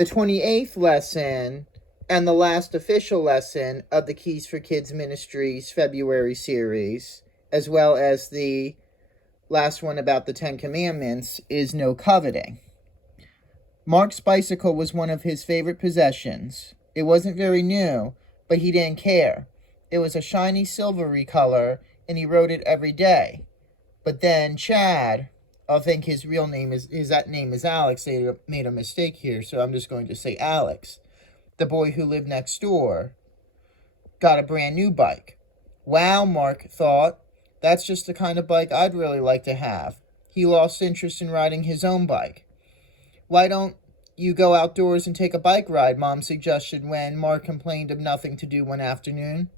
The 28th lesson and the last official lesson of the Keys for Kids Ministries February series, as well as the last one about the Ten Commandments, is no coveting. Marc's bicycle was one of his favorite possessions. It wasn't very new, but he didn't care. It was a shiny silvery color, and he rode it every day. But then Chad, I think his real name is Alex. They made a mistake here, so I'm just going to say Alex, the boy who lived next door, got a brand new bike. Wow, Marc thought, that's just the kind of bike I'd really like to have. He lost interest in riding his own bike. Why don't you go outdoors and take a bike ride, Mom suggested when Marc complained of nothing to do one afternoon.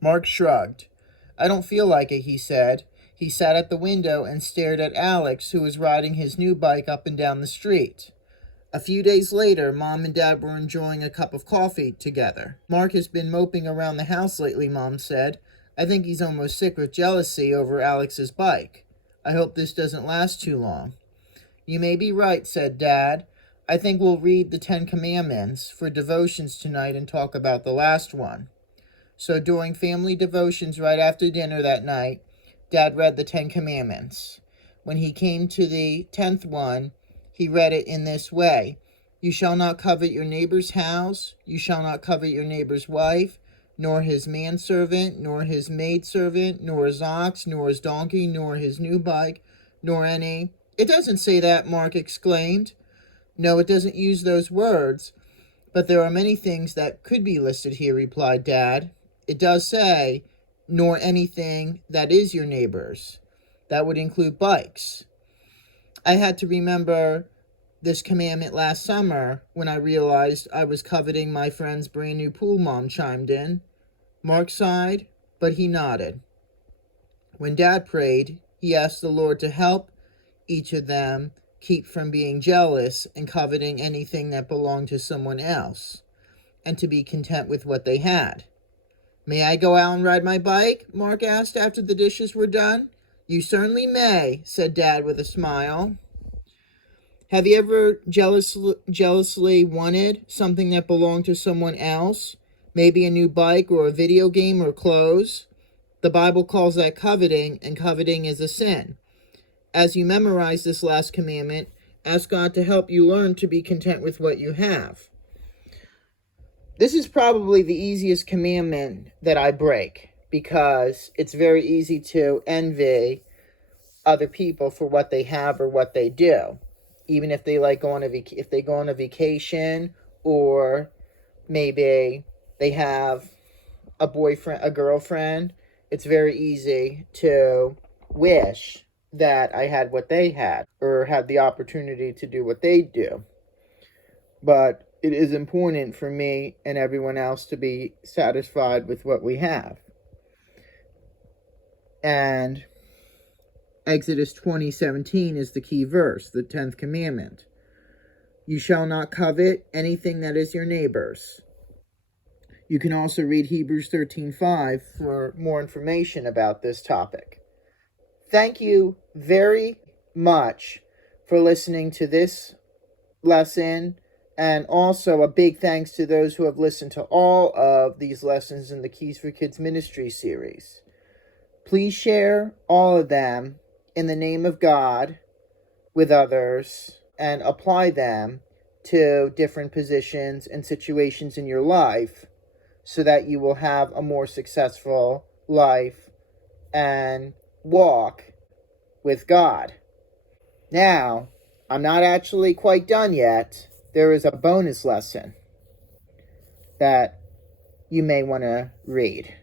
Marc shrugged. I don't feel like it, he said. He sat at the window and stared at Alex, who was riding his new bike up and down the street. A few days later, Mom and Dad were enjoying a cup of coffee together. Marc has been moping around the house lately, Mom said. I think he's almost sick with jealousy over Alex's bike. I hope this doesn't last too long. You may be right, said Dad. I think we'll read the Ten Commandments for devotions tonight and talk about the last one. So during family devotions right after dinner that night, Dad read the Ten Commandments. When he came to the 10th one, he read it in this way. You shall not covet your neighbor's house. You shall not covet your neighbor's wife, nor his manservant, nor his maidservant, nor his ox, nor his donkey, nor his new bike, nor any... It doesn't say that, Marc exclaimed. No, it doesn't use those words, but there are many things that could be listed here, replied Dad. It does say, nor anything that is your neighbor's. That would include bikes. I had to remember this commandment last summer when I realized I was coveting my friend's brand new pool, Mom chimed in. Marc sighed, but he nodded. When Dad prayed, he asked the Lord to help each of them keep from being jealous and coveting anything that belonged to someone else, and to be content with what they had. May I go out and ride my bike? Marc asked after the dishes were done. You certainly may, said Dad with a smile. Have you ever jealously wanted something that belonged to someone else? Maybe a new bike or a video game or clothes? The Bible calls that coveting, and coveting is a sin. As you memorize this last commandment, ask God to help you learn to be content with what you have. This is probably the easiest commandment that I break because it's very easy to envy other people for what they have or what they do. Even if they like go on a vacation, or maybe they have a boyfriend, a girlfriend, it's very easy to wish that I had what they had or had the opportunity to do what they do. But it is important for me and everyone else to be satisfied with what we have. And Exodus 20:17 is the key verse, the 10th commandment. You shall not covet anything that is your neighbor's. You can also read Hebrews 13:5 for more information about this topic. Thank you very much for listening to this lesson, and also a big thanks to those who have listened to all of these lessons in the Keys for Kids Ministry series. Please share all of them in the name of God with others and apply them to different positions and situations in your life so that you will have a more successful life and walk with God. Now, I'm not actually quite done yet. There is a bonus lesson that you may want to read.